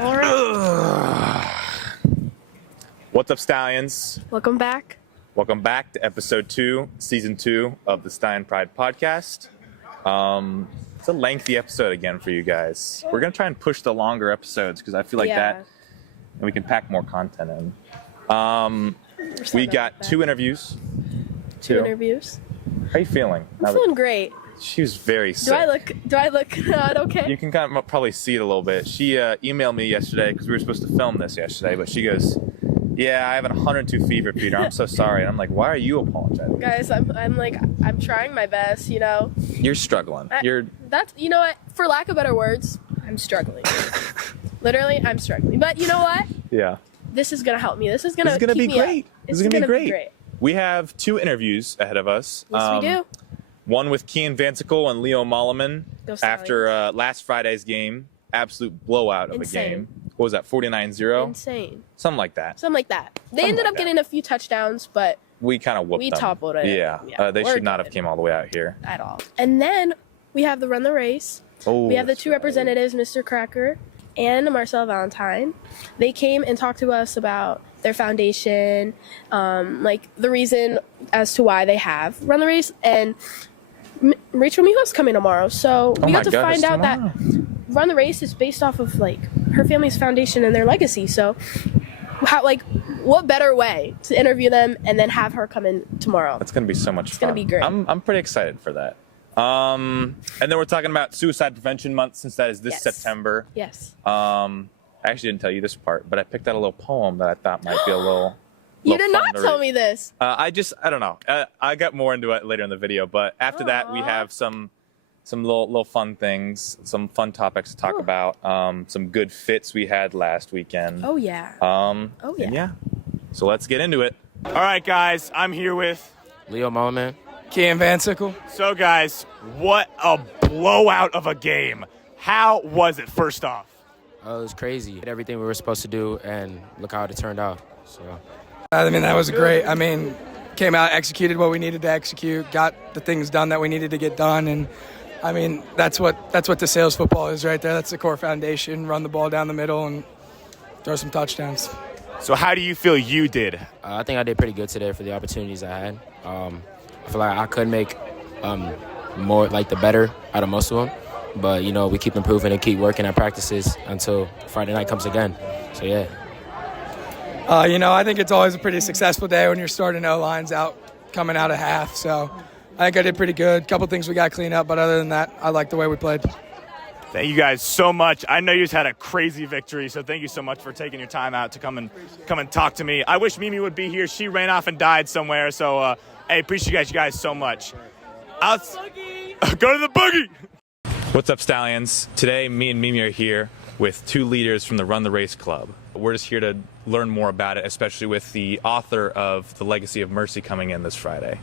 All right. What's up, Stallions? Welcome back. Welcome back to episode 2, season 2 of the Stallion Pride podcast. It's a lengthy episode again for you guys. We're going to try and push the longer episodes because I feel like that and we can pack more content in. We got 2 interviews. Two interviews. How are you feeling? I'm feeling great. She was very sick. Do I look not okay? You can kind of probably see it a little bit. She emailed me yesterday because we were supposed to film this yesterday, but she goes, "Yeah, I have an 102 fever, Peter. I'm so sorry." And I'm like, "Why are you apologizing?" Guys, I'm trying my best, you know. You're struggling. That's, you know what? For lack of better words, I'm struggling. Literally, I'm struggling. But you know what? Yeah. This is gonna help me. This is gonna be great. This is gonna be great. We have 2 interviews ahead of us. Yes, we do. One with Kian Vancicle and Leo Molleman after last Friday's game. Absolute blowout of a game. What was that, 49-0? Insane. Something like that. They ended up getting a few touchdowns, but we kind of whooped them. We toppled it. Yeah. They should not have came all the way out here. At all. And then we have the Run the Race. Oh, we have the 2 representatives, Mr. Cracker and Marcel Valentine. They came and talked to us about their foundation, like the reason as to why they have Run the Race. And Rachel Mijo's coming tomorrow, so we got to find out that Run the Race is based off of like her family's foundation and their legacy. So, what better way to interview them and then have her come in tomorrow? That's gonna be so much fun. It's gonna be great. I'm pretty excited for that. And then we're talking about Suicide Prevention Month since that is this September. Yes. I actually didn't tell you this part, but I picked out a little poem that I thought might be a little. You did not tell me this. I don't know. I got more into it later in the video, but after that we have some little fun things, some fun topics to talk about, some good fits we had last weekend. Oh yeah. Yeah. So let's get into it. All right, guys, I'm here with Leo Molleman. Kian Vancicle. So guys, what a blowout of a game. How was it, first off? It was crazy. Did everything we were supposed to do, and look how it turned out. So. I mean, that was great. I mean, came out, executed what we needed to execute, got the things done that we needed to get done, and I mean, that's what DeSales football is right there. That's the core foundation. Run the ball down the middle and throw some touchdowns. So how do you feel you did? I think I did pretty good today for the opportunities I had. I feel like I could make more, like the better out of most of them. But, you know, we keep improving and keep working at practices until Friday night comes again. So, yeah. You know, I think it's always a pretty successful day when you're starting O-lines out, coming out of half. So I think I did pretty good. A couple things we got to clean up, but other than that, I like the way we played. Thank you guys so much. I know you just had a crazy victory, so thank you so much for taking your time out to come and talk to me. I wish Mimi would be here. She ran off and died somewhere, so hey, appreciate you guys so much. Go to the boogie! What's up, Stallions? Today, me and Mimi are here with 2 leaders from the Run the Race Club. We're just here to learn more about it, especially with the author of The Legacy of Mercy coming in this Friday.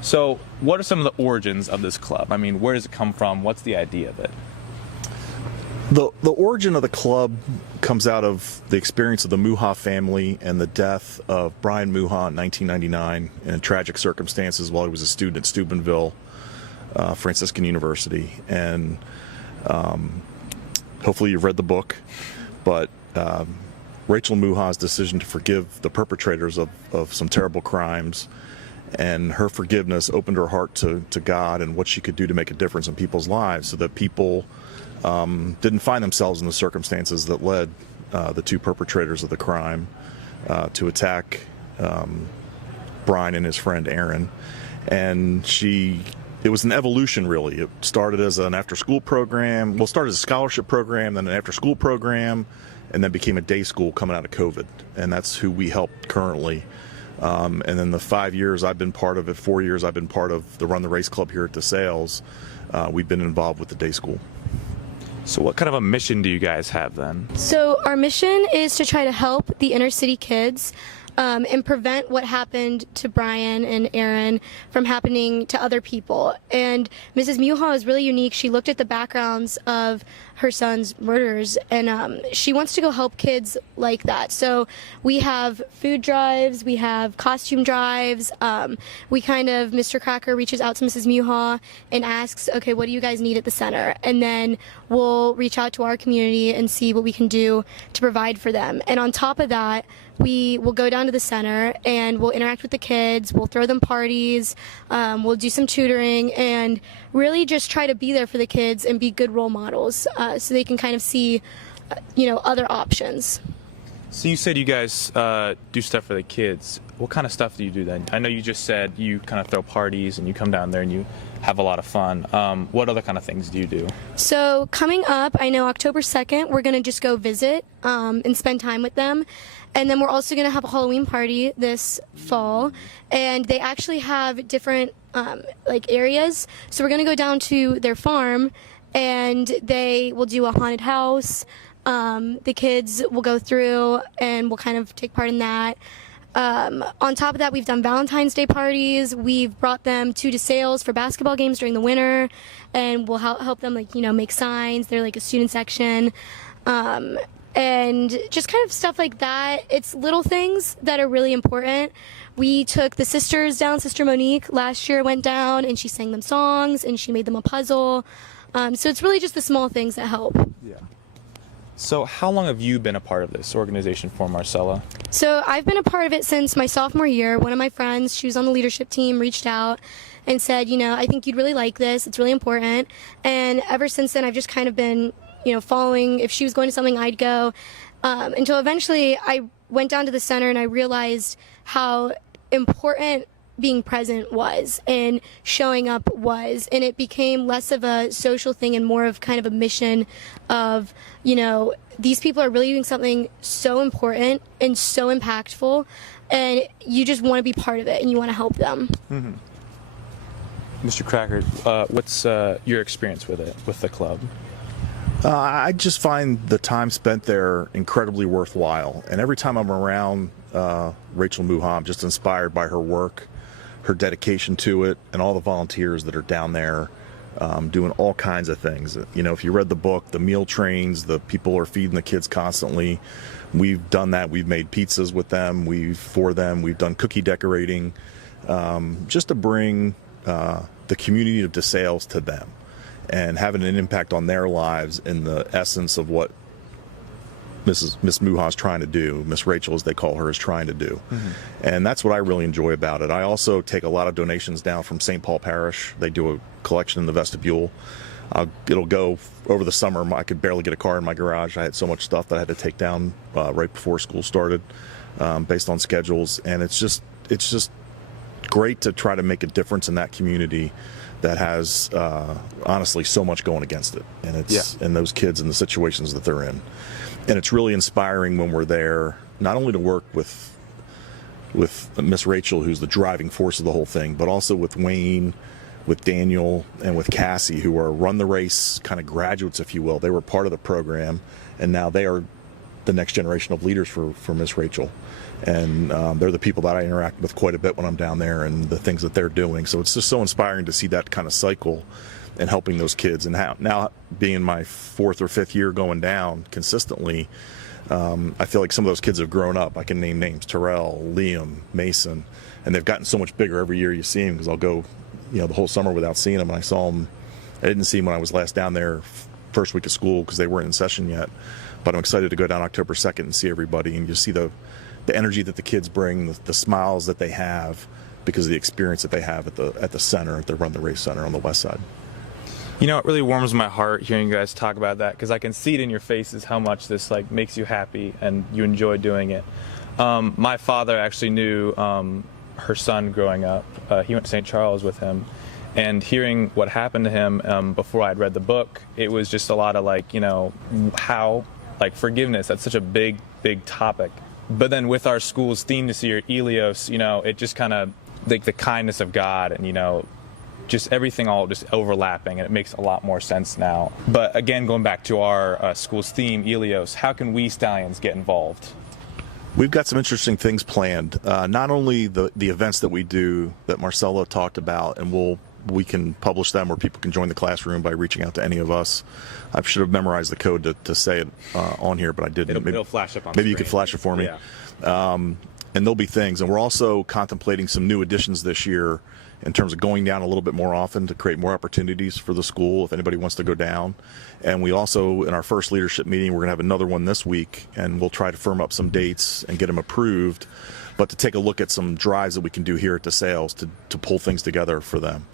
So, what are some of the origins of this club? I mean, where does it come from? What's the idea of it? The origin of the club comes out of the experience of the Muha family and the death of Brian Muha in 1999 in tragic circumstances while he was a student at Steubenville Franciscan University. And hopefully you've read the book, but Rachel Muha's decision to forgive the perpetrators of some terrible crimes and her forgiveness opened her heart to God and what she could do to make a difference in people's lives so that people didn't find themselves in the circumstances that led the 2 perpetrators of the crime to attack Brian and his friend Aaron. And it was an evolution, really. It started as an after-school program. Well, it started as a scholarship program, then an after-school program, and then became a day school coming out of COVID. And that's who we help currently. And then the 5 years I've been part of it, 4 years I've been part of the Run the Race Club here at DeSales, we've been involved with the day school. So what kind of a mission do you guys have then? So our mission is to try to help the inner city kids and prevent what happened to Brian and Aaron from happening to other people. And Mrs. Muha is really unique. She looked at the backgrounds of her son's murderers, and she wants to go help kids like that. So we have food drives, we have costume drives. Mr. Cracker reaches out to Mrs. Muha and asks, okay, what do you guys need at the center? And then we'll reach out to our community and see what we can do to provide for them. And on top of that, we will go down to the center and we'll interact with the kids, we'll throw them parties, we'll do some tutoring, and really just try to be there for the kids and be good role models so they can kind of see, other options. So you said you guys do stuff for the kids. What kind of stuff do you do then? I know you just said you kind of throw parties and you come down there and you have a lot of fun. What other kind of things do you do? So coming up, I know October 2nd, we're going to just go visit and spend time with them. And then we're also going to have a Halloween party this fall. And they actually have different areas. So we're going to go down to their farm and they will do a haunted house. The kids will go through and we'll kind of take part in that. On top of that, we've done Valentine's Day parties. We've brought them to DeSales for basketball games during the winter, and we'll help them make signs. They're like a student section, and just kind of stuff like that. It's little things that are really important. We took the sisters down. Sister Monique last year went down and she sang them songs and she made them a puzzle. So it's really just the small things that help. Yeah. So how long have you been a part of this organization for Marcella? So I've been a part of it since my sophomore year. One of my friends, she was on the leadership team, reached out and said, I think you'd really like this. It's really important. And ever since then, I've just kind of been, following. If she was going to something, I'd go. Until eventually I went down to the center and I realized how important being present was and showing up was, and it became less of a social thing and more of kind of a mission of, these people are really doing something so important and so impactful, and you just want to be part of it and you want to help them. Mm-hmm. Mr. Cracker, what's your experience with it, with the club? I just find the time spent there incredibly worthwhile, and every time I'm around Rachel Muha, I'm just inspired by her work, her dedication to it, and all the volunteers that are down there doing all kinds of things. If you read the book, the meal trains, the people are feeding the kids constantly. We've done that. We've made pizzas with them. For them. We've done cookie decorating, just to bring the community of DeSales to them and having an impact on their lives in the essence of what Miss Muha's trying to do, Miss Rachel, as they call her, is trying to do. Mm-hmm. And that's what I really enjoy about it. I also take a lot of donations down from St. Paul Parish. They do a collection in the vestibule. It'll go over the summer. I could barely get a car in my garage. I had so much stuff that I had to take down right before school started, based on schedules. And it's just great to try to make a difference in that community that has honestly so much going against it. And it's and those kids and the situations that they're in. And it's really inspiring when we're there, not only to work with Miss Rachel, who's the driving force of the whole thing, but also with Wayne, with Daniel, and with Cassie, who are run the race kind of graduates, if you will. They were part of the program, and now they are the next generation of leaders for Miss Rachel. And they're the people that I interact with quite a bit when I'm down there and the things that they're doing. So it's just so inspiring to see that kind of cycle and helping those kids. And now being my 4th or 5th year going down consistently, I feel like some of those kids have grown up. I can name names: Terrell, Liam, Mason, and they've gotten so much bigger every year you see them, because I'll go the whole summer without seeing them. And I saw them, I didn't see them when I was last down there first week of school because they weren't in session yet. But I'm excited to go down October 2nd and see everybody, and you see the energy that the kids bring, the smiles that they have because of the experience that they have at the center, at the Run the Race Center on the west side. It really warms my heart hearing you guys talk about that, because I can see it in your faces how much this makes you happy and you enjoy doing it. My father actually knew her son growing up. He went to St. Charles with him, and hearing what happened to him before I'd read the book, it was just a lot of how forgiveness. That's such a big topic. But then with our school's theme this year, Elios, it just kind of the kindness of God and just everything all just overlapping, and it makes a lot more sense now. But again, going back to our school's theme, Elios, how can we Stallions get involved? We've got some interesting things planned. Not only the events that we do that Marcella talked about, and we can publish them, or people can join the classroom by reaching out to any of us. I should have memorized the code to say it on here, but I didn't. It'll flash up on maybe screen. You could flash it for me. Yeah. And there'll be things, and we're also contemplating some new additions this year in terms of going down a little bit more often to create more opportunities for the school if anybody wants to go down. And we also, in our first leadership meeting, we're going to have another one this week, and we'll try to firm up some dates and get them approved, but to take a look at some drives that we can do here at DeSales to pull things together for them,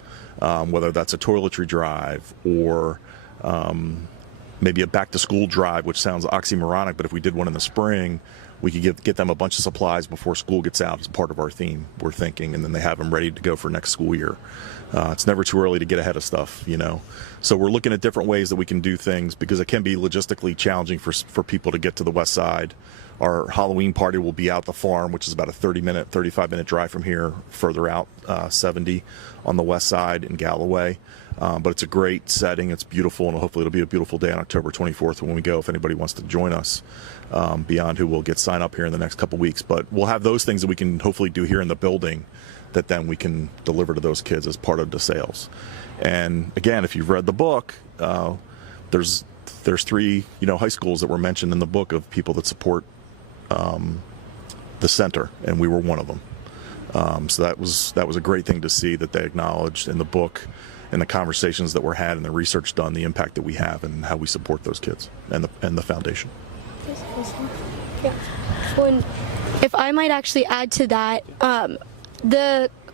whether that's a toiletry drive or maybe a back-to-school drive, which sounds oxymoronic, but if we did one in the spring, we could get them a bunch of supplies before school gets out as part of our theme, we're thinking, and then they have them ready to go for next school year. It's never too early to get ahead of stuff, you know. So we're looking at different ways that we can do things because it can be logistically challenging for people to get to the west side. Our Halloween party will be out the farm, which is about a 35-minute drive from here, further out 70 on the west side in Galloway. But it's a great setting. It's beautiful, and hopefully it'll be a beautiful day on October 24th when we go, if anybody wants to join us, beyond who will get signed up here in the next couple weeks. But we'll have those things that we can hopefully do here in the building that then we can deliver to those kids as part of DeSales. And again, if you've read the book, there's 3 high schools that were mentioned in the book of people that support the center, and we were one of them. So that was a great thing to see that they acknowledged in the book, and the conversations that were had and the research done, the impact that we have and how we support those kids and the foundation. Well, if I might actually add to that,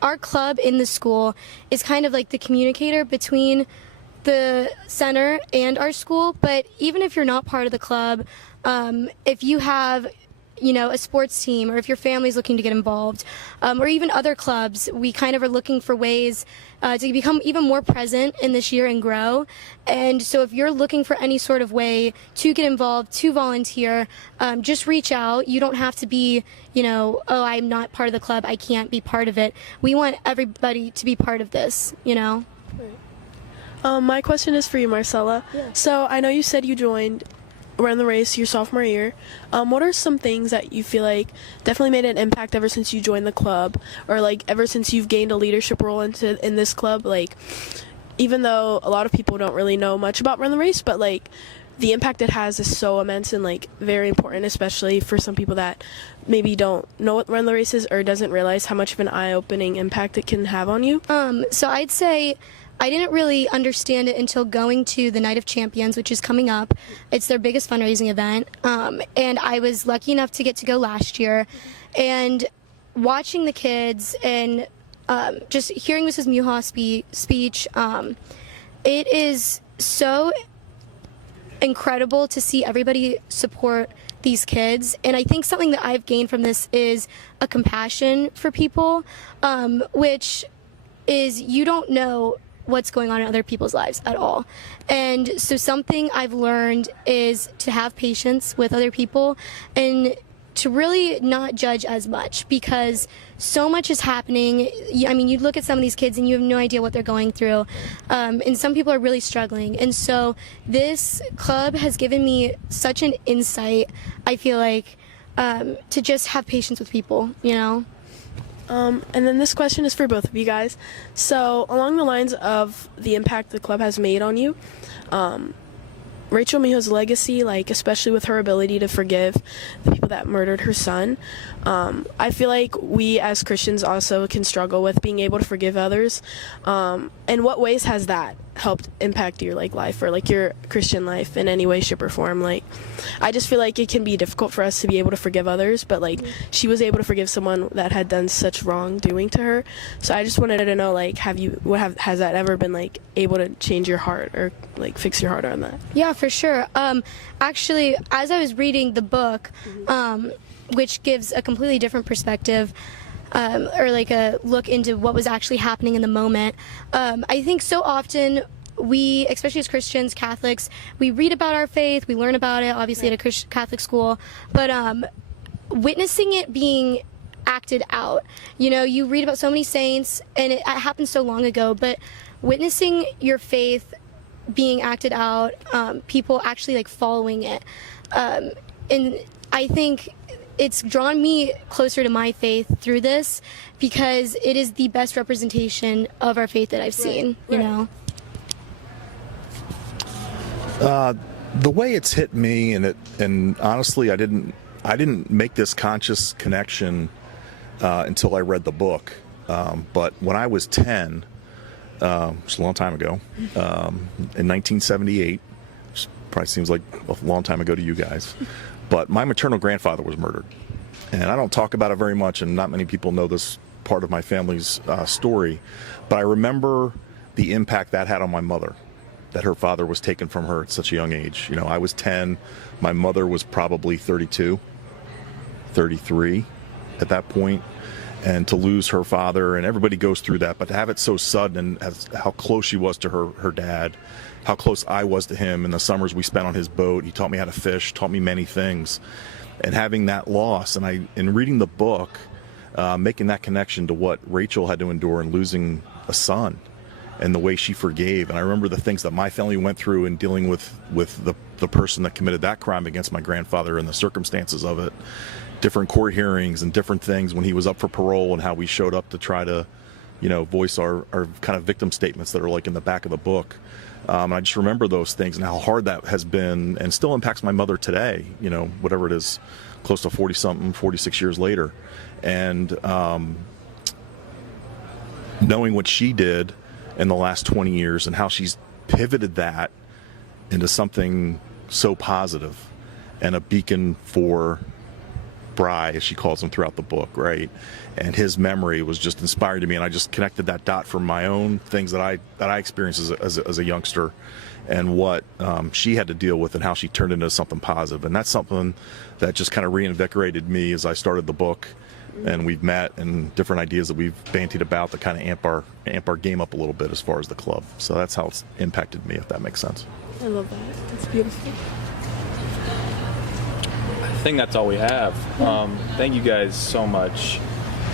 our club in the school is kind of like the communicator between the center and our school. But even if you're not part of the club, if you have a sports team, or if your family's looking to get involved, or even other clubs, we kind of are looking for ways to become even more present in this year and grow. And so if you're looking for any sort of way to get involved, to volunteer, just reach out. You don't have to be, oh, I'm not part of the club, I can't be part of it. We want everybody to be part of this, My question is for you, Marcella. Yeah. So I know you said you joined Run the Race your sophomore year. What are some things that you feel like definitely made an impact ever since you joined the club, or like ever since you've gained a leadership role in this club? Like, even though a lot of people don't really know much about Run the Race, but like the impact it has is so immense and like very important, especially for some people that maybe don't know what Run the Race is or doesn't realize how much of an eye-opening impact it can have on you. So I'd say I didn't really understand it until going to the Night of Champions, which is coming up. It's their biggest fundraising event, and I was lucky enough to get to go last year. And watching the kids and just hearing Mrs. Muha's speech, it is so incredible to see everybody support these kids. And I think something that I've gained from this is a compassion for people, which is you don't know what's going on in other people's lives at all. And so something I've learned is to have patience with other people and to really not judge as much, because so much is happening. I mean, you look at some of these kids and you have no idea what they're going through, and some people are really struggling. And so this club has given me such an insight, I feel like, to just have patience with people, And then this question is for both of you guys. So along the lines of the impact the club has made on you, Rachel Miho's legacy, like especially with her ability to forgive the people that murdered her son, I feel like we as Christians also can struggle with being able to forgive others. In what ways has that helped impact your life or your Christian life in any way, shape, or form? Like, I just feel like it can be difficult for us to be able to forgive others, but she was able to forgive someone that had done such wrongdoing to her. So I just wanted to know, has that ever been able to change your heart or fix your heart on that? Yeah, for sure. Actually, as I was reading the book, which gives a completely different perspective, or a look into what was actually happening in the moment. I think so often we, especially as Christians, Catholics, we read about our faith, we learn about it, obviously at a Catholic school, but witnessing it being acted out. You read about so many saints, and it happened so long ago, but witnessing your faith being acted out, people actually following it, and I think it's drawn me closer to my faith through this, because it is the best representation of our faith that I've seen, The way it's hit me, and honestly, I didn't make this conscious connection until I read the book. But when I was 10, it's a long time ago, in 1978, which probably seems like a long time ago to you guys, but my maternal grandfather was murdered. And I don't talk about it very much, and not many people know this part of my family's story, but I remember the impact that had on my mother, that her father was taken from her at such a young age. You know, I was 10, my mother was probably 32, 33 at that point. And to lose her father, and everybody goes through that, but to have it so sudden, and as how close she was to her dad, how close I was to him in the summers we spent on his boat. He taught me how to fish, taught me many things. And having that loss, and in reading the book, making that connection to what Rachel had to endure in losing a son and the way she forgave. And I remember the things that my family went through in dealing with the person that committed that crime against my grandfather and the circumstances of it. Different court hearings and different things when he was up for parole, and how we showed up to try to, voice our kind of victim statements that are like in the back of the book. I just remember those things and how hard that has been, and still impacts my mother today, whatever it is, close to 40-something, 46 years later. And knowing what she did in the last 20 years and how she's pivoted that into something so positive and a beacon for Bry, as she calls him throughout the book, right? And his memory was just inspiring to me, and I just connected that dot from my own things that I experienced as a youngster, and what she had to deal with, and how she turned into something positive. And that's something that just kind of reinvigorated me as I started the book, and we've met, and different ideas that we've bantied about to kind of amp our game up a little bit as far as the club. So that's how it's impacted me, if that makes sense. I love that. That's beautiful. I think that's all we have. Thank you guys so much.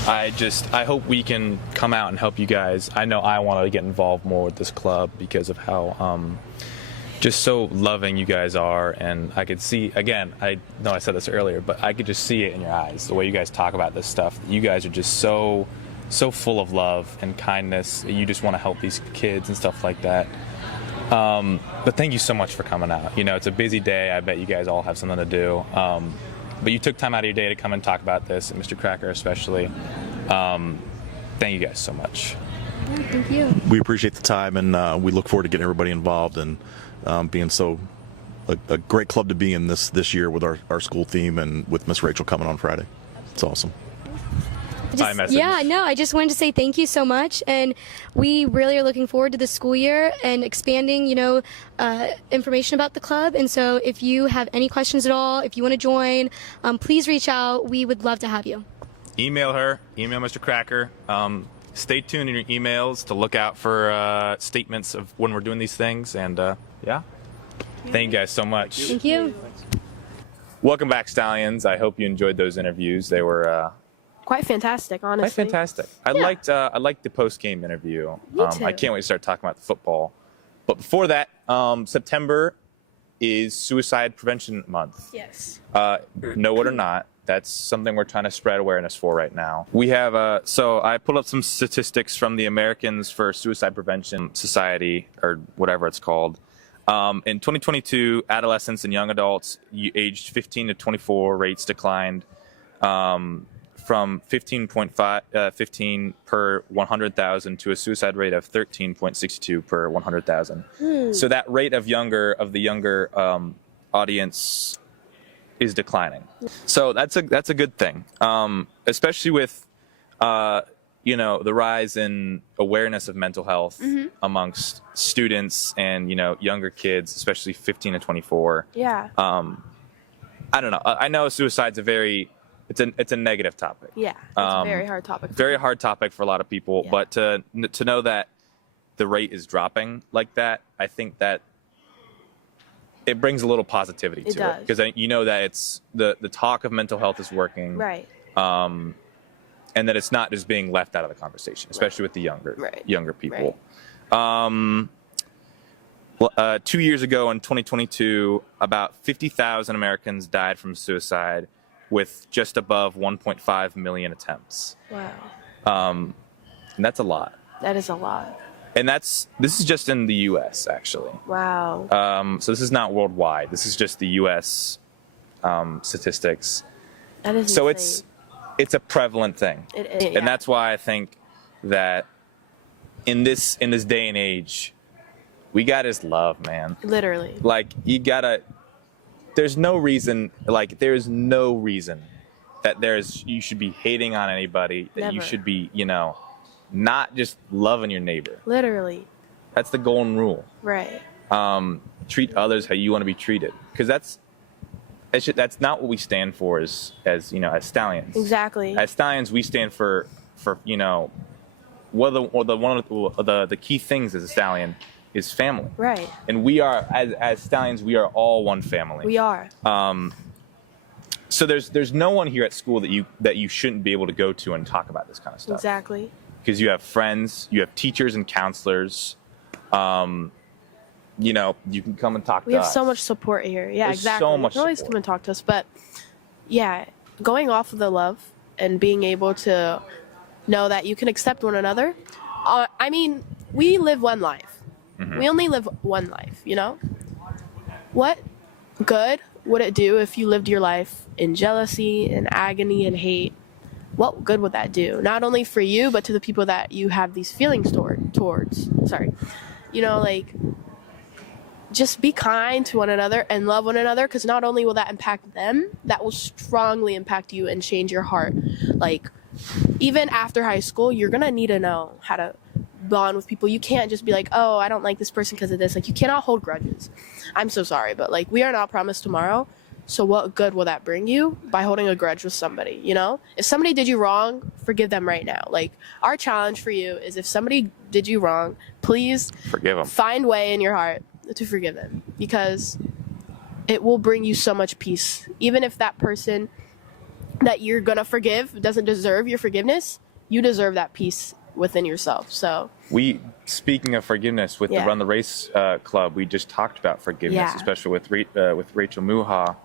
I hope we can come out and help you guys. I know I want to get involved more with this club because of how just so loving you guys are, and I could see, again, I know I said this earlier, but I could just see it in your eyes, the way you guys talk about this stuff. You guys are just so full of love and kindness. You just want to help these kids and stuff like that. But thank you so much for coming out. It's a busy day. I bet you guys all have something to do. But you took time out of your day to come and talk about this, and Mr. Cracker especially. Thank you guys so much. Thank you. We appreciate the time, and we look forward to getting everybody involved, and being a great club to be in this year with our school theme, and with Miss Rachel coming on Friday. It's awesome. I just wanted to say thank you so much, and we really are looking forward to the school year and expanding, information about the club. And so if you have any questions at all, if you want to join, please reach out. We would love to have you. Email her, email Mr. Cracker. Stay tuned in your emails to look out for statements of when we're doing these things. And thank you guys so much. Thank you. Welcome back, Stallions. I hope you enjoyed those interviews. They were Quite fantastic, honestly. quite fantastic. I liked the post-game interview. Me too. I can't wait to start talking about the football. But before that, September is Suicide Prevention Month. Yes. Know it or not, that's something we're trying to spread awareness for right now. We have so I pulled up some statistics from the Americans for Suicide Prevention Society, or whatever it's called. In 2022, adolescents and young adults aged 15 to 24 rates declined from 15 per 100,000 to a suicide rate of 13.62 per 100,000. So that rate of the younger audience is declining. So that's a good thing, especially with the rise in awareness of mental health amongst students and younger kids, especially 15 to 24. Yeah. I don't know. I know suicide's it's a negative topic. Yeah. It's a very hard topic. Very hard topic for a lot of people. Yeah. But to know that the rate is dropping like that, I think that it brings a little positivity to it. Because that it's the talk of mental health is working. Right. And that it's not just being left out of the conversation, especially with the younger people. Right. 2 years ago in 2022, about 50,000 Americans died from suicide, with just above 1.5 million attempts. Wow. And that's a lot. That is a lot. And this is just in the U.S. actually. Wow. So this is not worldwide. This is just the U.S. Statistics. That is so insane. it's a prevalent thing. It is. And that's why I think that in this day and age, we got his love, man. Literally. Like, there's no reason that you should be hating on anybody, that you Never. should be, not just loving your neighbor. Literally. That's the golden rule. Right. Treat others how you want to be treated, because that's not what we stand for as Stallions. Exactly. As Stallions, we stand for one of the key things as a Stallion is family. Right. And we are, as Stallions, we are all one family. We are. So there's no one here at school that you shouldn't be able to go to and talk about this kind of stuff. Exactly. Because you have friends, you have teachers and counselors. You can come and talk to us. We have so much support here. Yeah, There's exactly. so much You can always support. come and talk to us. But yeah, going off of the love and being able to know that you can accept one another. I mean, we live one life. Mm-hmm. We only live one life, What good would it do if you lived your life in jealousy and agony and hate? What good would that do? Not only for you, but to the people that you have these feelings towards. Sorry. Just be kind to one another and love one another, because not only will that impact them, that will strongly impact you and change your heart. Like, even after high school, you're going to need to know how to bond with people. You can't just be like, oh, I don't like this person because of this. Like, you cannot hold grudges. I'm so sorry, but like, we are not promised tomorrow. So what good will that bring you by holding a grudge with somebody, If somebody did you wrong, forgive them right now. Like, our challenge for you is, if somebody did you wrong, please Forgive them. find way in your heart to forgive them, because it will bring you so much peace. Even if that person that you're gonna forgive doesn't deserve your forgiveness, you deserve that peace within yourself. So Speaking of forgiveness, with the Yeah. Run the Race Club, we just talked about forgiveness, Yeah. especially with Rachel Muha.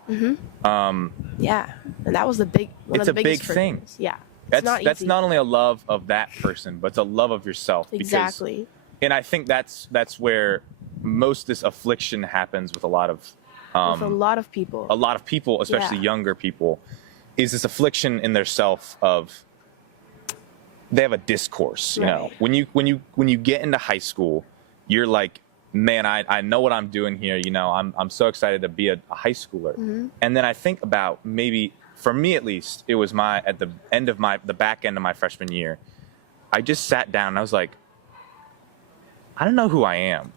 yeah, and that was one It's of the a big biggest thing. forgiveness. Yeah, That's easy. not only a love of that person, but it's a love of yourself. Exactly. And I think that's where most of this affliction happens with a lot of With a lot of people. especially Yeah. younger people, is this affliction in their self of they have a discourse. Right. When you get into high school, you're like, man, I know what I'm doing here. I'm so excited to be a high schooler. Mm-hmm. And then I think about, maybe for me at least, it was at the back end of my freshman year, I just sat down and I was like, I don't know who I am,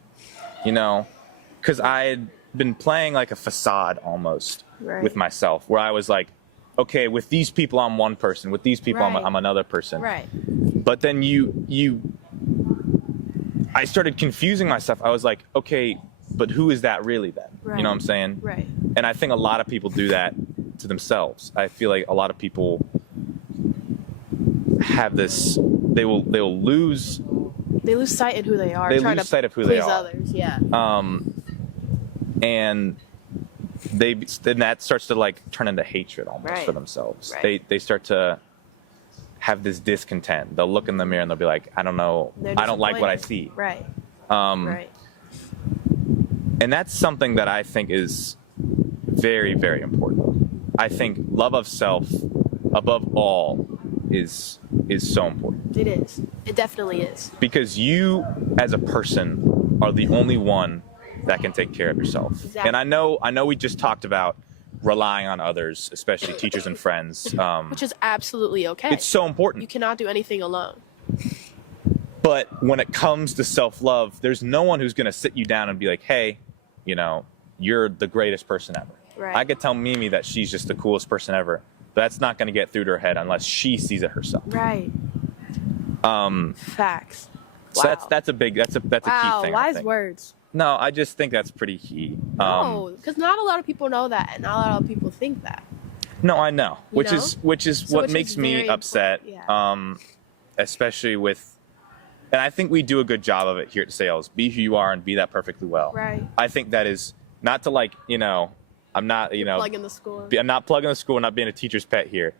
because I had been playing like a facade almost Right. with myself, where I was like, okay, with these people I'm one person, with these people Right. I'm another person. Right. But then I started confusing myself. I was like, okay, but who is that really then? Right. You know what I'm saying? Right. And I think a lot of people do that to themselves. I feel like a lot of people have this, they will lose They lose sight in who they are. They trying lose to sight of who they please are. others. Yeah. And then that starts to like turn into hatred almost Right. for themselves. Right. They start to have this discontent. They'll look in the mirror and they'll be like, I don't know, They're I don't like what I see. disappointed. Right. Right. And that's something that I think is very, very important. I think love of self, above all, is so important, It is. It definitely is. because you as a person are the only one that can take care of yourself. Exactly. And I know we just talked about relying on others, especially teachers and friends. Which is absolutely okay. It's so important. You cannot do anything alone. But when it comes to self-love, there's no one who's going to sit you down and be like, hey, you're the greatest person ever. Right. I could tell Mimi that she's just the coolest person ever, but that's not going to get through to her head unless she sees it herself. Right. Facts. So Wow. that's a key Wow, thing. I wise think. words. No, I just think that's pretty key. No, because not a lot of people know that, and not a lot of people think that. No, I know, which know? is what which makes is me very upset. important, Especially with, and I think we do a good job of it here at Sales. Be who you are and be that perfectly well. Right. I think that is not to I'm not Plug in the school. I'm not plugging the school, not being a teacher's pet here.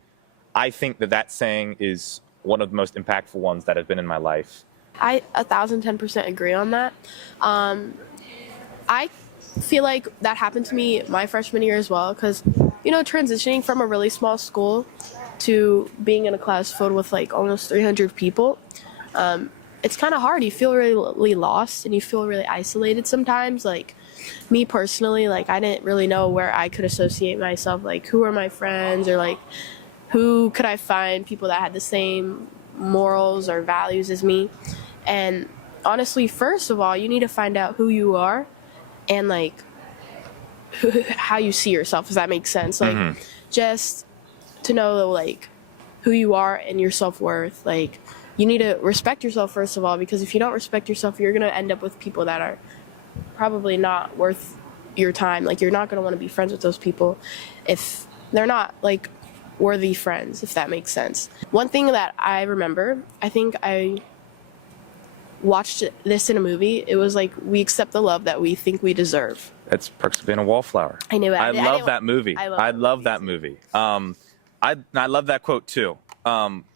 I think that saying is one of the most impactful ones that has been in my life. I 1,010% agree on that. I feel like that happened to me my freshman year as well, because transitioning from a really small school to being in a class filled with like almost 300 people, it's kind of hard. You feel really lost and you feel really isolated sometimes. Like me personally, like I didn't really know where I could associate myself. Like who are my friends, or like who could I find people that had the same morals or values as me. And honestly, first of all, you need to find out who you are and like how you see yourself. Does that make sense? Like just to know like who you are and your self-worth. Like you need to respect yourself first of all, because if you don't respect yourself, you're going to end up with people that are probably not worth your time. Like you're not going to want to be friends with those people if they're not like worthy friends, if that makes sense. One thing that I remember, I think I watched this in a movie. It was like, we accept the love that we think we deserve. That's Perks of Being a Wallflower. I knew it. I love that movie. I love that movie. I love that quote too,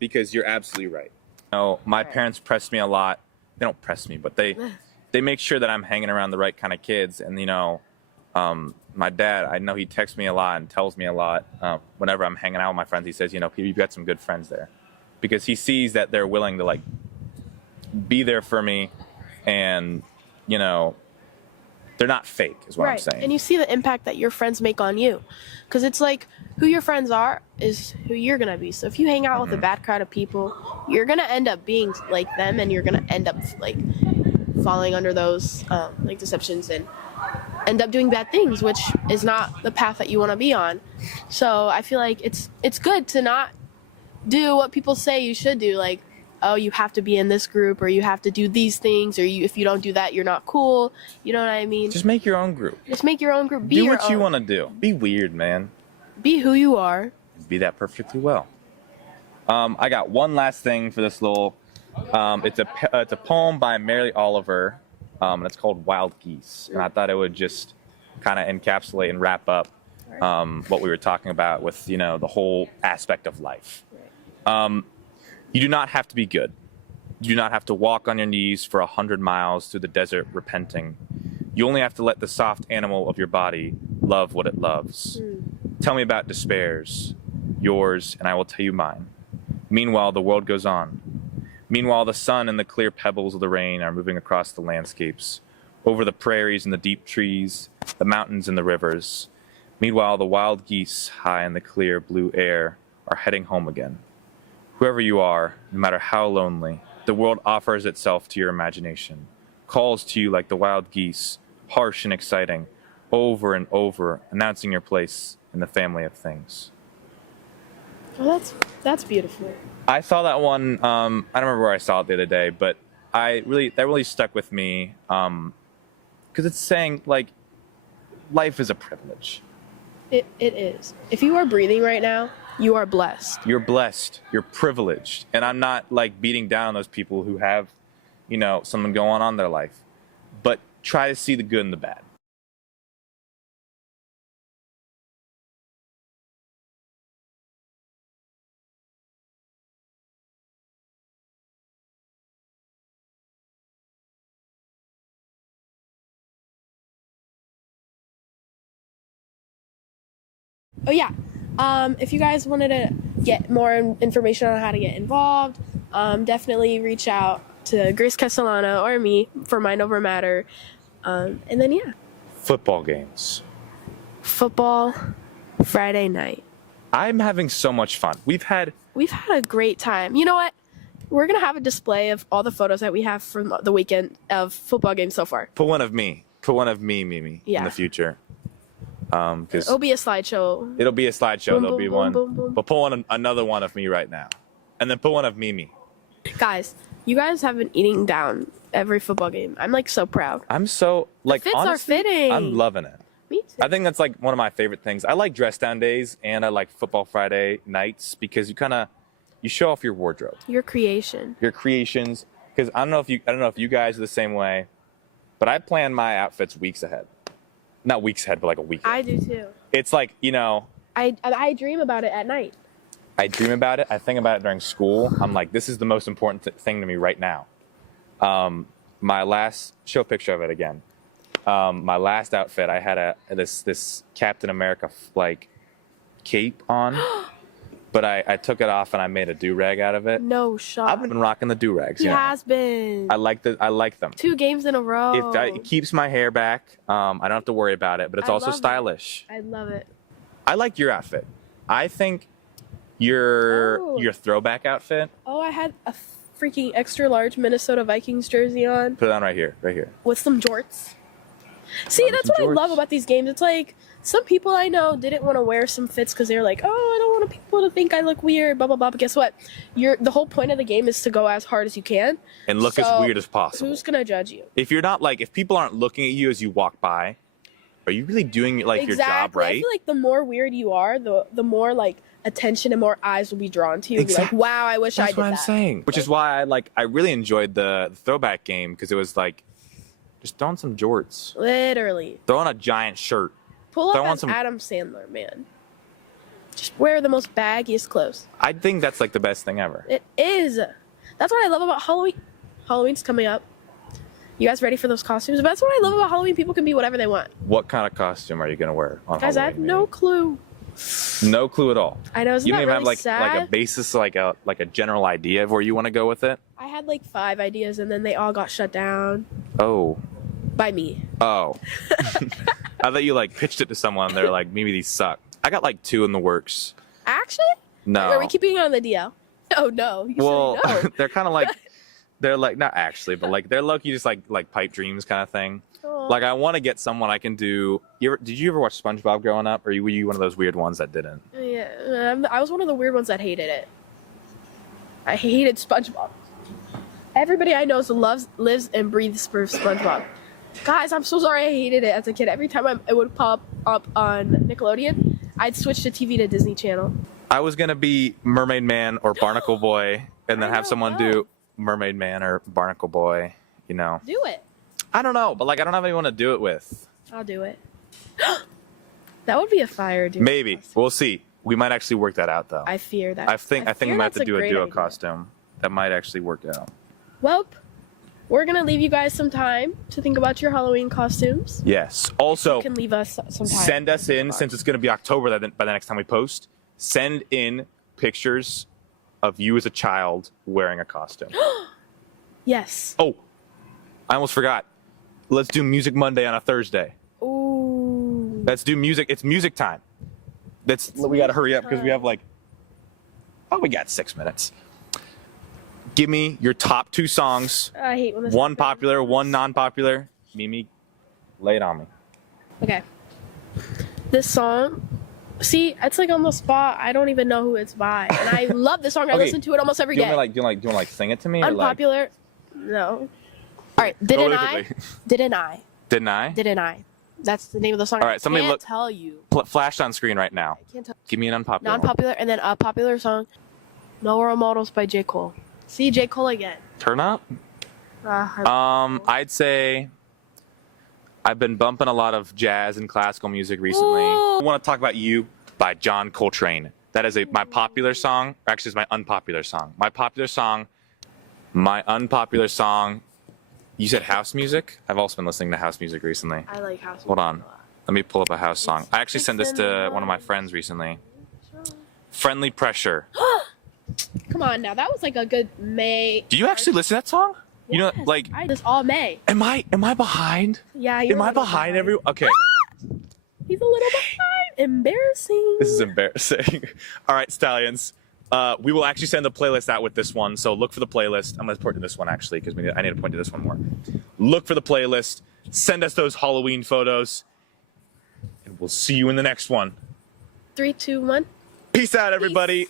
because you're absolutely right. You know, my parents press me a lot. They don't press me, but they make sure that I'm hanging around the right kind of kids. And you know, my dad, I know he texts me a lot and tells me a lot. Whenever I'm hanging out with my friends, he says, you know, you've got some good friends there, because he sees that they're willing to like be there for me, and you know, they're not fake, is what I'm saying. And you see the impact that your friends make on you, because it's like who your friends are is who you're gonna be. So if you hang out with a bad crowd of people, you're gonna end up being like them, and you're gonna end up like falling under those like deceptions and end up doing bad things, which is not the path that you want to be on. So I feel like it's good to not do what people say you should do, like, oh, you have to be in this group, or you have to do these things, or if you don't do that, you're not cool. You know what I mean? Just make your own group. Just make your own group. Do what you want to do. Be weird, man. Be who you are. Be that perfectly well. I got one last thing for this little. It's a poem by Mary Oliver, and it's called Wild Geese. And I thought it would just kind of encapsulate and wrap up what we were talking about with, you know, the whole aspect of life. You do not have to be good. You do not have to walk on your knees for 100 miles through the desert repenting. You only have to let the soft animal of your body love what it loves. Tell me about despairs, yours, and I will tell you mine. Meanwhile, the world goes on. Meanwhile, the sun and the clear pebbles of the rain are moving across the landscapes, over the prairies and the deep trees, the mountains and the rivers. Meanwhile, the wild geese, high in the clear blue air, are heading home again. Whoever you are, no matter how lonely, the world offers itself to your imagination, calls to you like the wild geese, harsh and exciting, over and over, announcing your place in the family of things. Well, that's beautiful. I saw that one. I don't remember where I saw it the other day, but that really stuck with me, because it's saying like life is a privilege. It is. If you are breathing right now, you are blessed. You're blessed. You're privileged. And I'm not like beating down on those people who have, you know, something going on in their life, but try to see the good and the bad. Oh yeah. If you guys wanted to get more information on how to get involved, definitely reach out to Grace Castellano or me for Mind Over Matter. And then yeah. Football games. Football Friday night. I'm having so much fun. We've had a great time. You know what? We're gonna have a display of all the photos that we have from the weekend of football games so far. Put one of me, Mimi, in the future. Because it'll be a slideshow. It'll be a slideshow. Boom, There'll boom, be boom, one. boom, boom. But put another one of me right now, and then put one of Mimi. Guys, you guys have been eating down every football game. I'm like so proud. I'm so like the fits honestly, are fitting. I'm loving it. Me too. I think that's like one of my favorite things. I like dress down days and I like football Friday nights because you show off your wardrobe, your creations. Because I don't know if you guys are the same way, but I plan my outfits weeks ahead. Not weeks ahead, but like a week ahead. I do too. It's like, you know, I dream about it at night. I dream about it. I think about it during school. I'm like, this is the most important thing to me right now. My last show picture of it again. My last outfit, I had this Captain America like cape on. but I took it off and I made a do-rag out of it. No shot. I've been rocking the do-rags. He you know. has been. I like them. 2 games in a row. It keeps my hair back. I don't have to worry about it, but it's I also love it. stylish. I love it. I like your outfit. I think your throwback outfit. Oh, I had a freaking extra large Minnesota Vikings jersey on Put it on right here. with some jorts. See, that's what I love about these games. It's like some people I know didn't want to wear some fits because they were like, "Oh, I don't want people to think I look weird." Blah blah blah. But guess what? The whole point of the game is to go as hard as you can And look as weird as possible. Who's gonna judge you? If you're not if people aren't looking at you as you walk by, are you really doing your job right? I feel like the more weird you are, the more attention and more eyes will be drawn to you. Exactly. Be like, wow, I wish I did that. That's what I'm saying. Which is why I really enjoyed the throwback game because it was just throw on some jorts. Literally. Throw on a giant shirt. Pull throw up on as some... Adam Sandler, man. Just wear the most baggiest clothes. I think that's the best thing ever. It is. That's what I love about Halloween. Halloween's coming up. You guys ready for those costumes? But that's what I love about Halloween. People can be whatever they want. What kind of costume are you gonna wear on Guys, Halloween? I have no clue. No clue at all. I know. Isn't you that don't even really have sad? a basis, a general idea of where you want to go with it. I had 5 ideas and then they all got shut down Oh. by me. Oh. I thought you pitched it to someone and they're like, maybe these suck. I got 2 in the works. Actually? No. Are we keeping it on the DL? Oh no. You Well, said no. they're kind of they're not actually, but they're low-key just like pipe dreams kind of thing. Aw. I want to get someone I can do. Did you ever watch SpongeBob growing up, or were you one of those weird ones that didn't? Yeah, I was one of the weird ones that hated it. I hated SpongeBob. Everybody I know lives and breathes for SpongeBob. Guys, I'm so sorry I hated it as a kid. Every time it would pop up on Nickelodeon, I'd switch the TV to Disney Channel. I was gonna be Mermaid Man or Barnacle Boy, and then have someone do Mermaid Man or Barnacle Boy. You know. Do it. I don't know, but I don't have anyone to do it with. I'll do it. That would be a fire, dude. Maybe we'll see. We might actually work that out, though. I fear that. I think we might have to do a duo idea. costume. That might actually work out. Well, we're gonna leave you guys some time to think about your Halloween costumes. Yes. Also, You can leave us some time. send us in, since it's going to be October by the next time we post, send in pictures of you as a child wearing a costume. Yes. Oh, I almost forgot. Let's do Music Monday on a Thursday. Ooh. Let's do music. It's music time. We got to hurry up because we have we got 6 minutes. Give me your top 2 songs. I hate when this One happens. popular, one non-popular. Mimi, lay it on me. Okay. This song, see, it's on the spot. I don't even know who it's by, and I love this song. I Okay. listen to it almost every Do you day. want to sing it to me? Unpopular? No. All right. Didn't really I? quickly. Didn't I? Didn't I? Didn't I? That's the name of the song. All right, somebody I can't look- tell you. Flashed on screen right now. I can't tell. Give me an unpopular one. Non-popular, and then a popular song. No Role Models by J. Cole. See, J. Cole again. Turn up. I'd say I've been bumping a lot of jazz and classical music recently. Ooh. I want to talk about You by John Coltrane. That is my popular song. Actually, it's my unpopular song. My unpopular song. You said house music? I've also been listening to house music recently. I like house music. Hold on. a lot. Let me pull up a house song. I actually sent this to one of my friends recently. Friendly Pressure. Come on now, that was a good May. Do you actually listen to that song? You know, Yes, I just all May. am I behind? Yeah, you're Am a I little behind everyone? Okay. He's a little behind. Embarrassing. This is embarrassing. All right, Stallions. We will actually send the playlist out with this one, so look for the playlist. I'm going to point to this one, actually, because I need to point to this one more. Look for the playlist. Send us those Halloween photos, and we'll see you in the next one. 3, 2, 1. Peace out, everybody.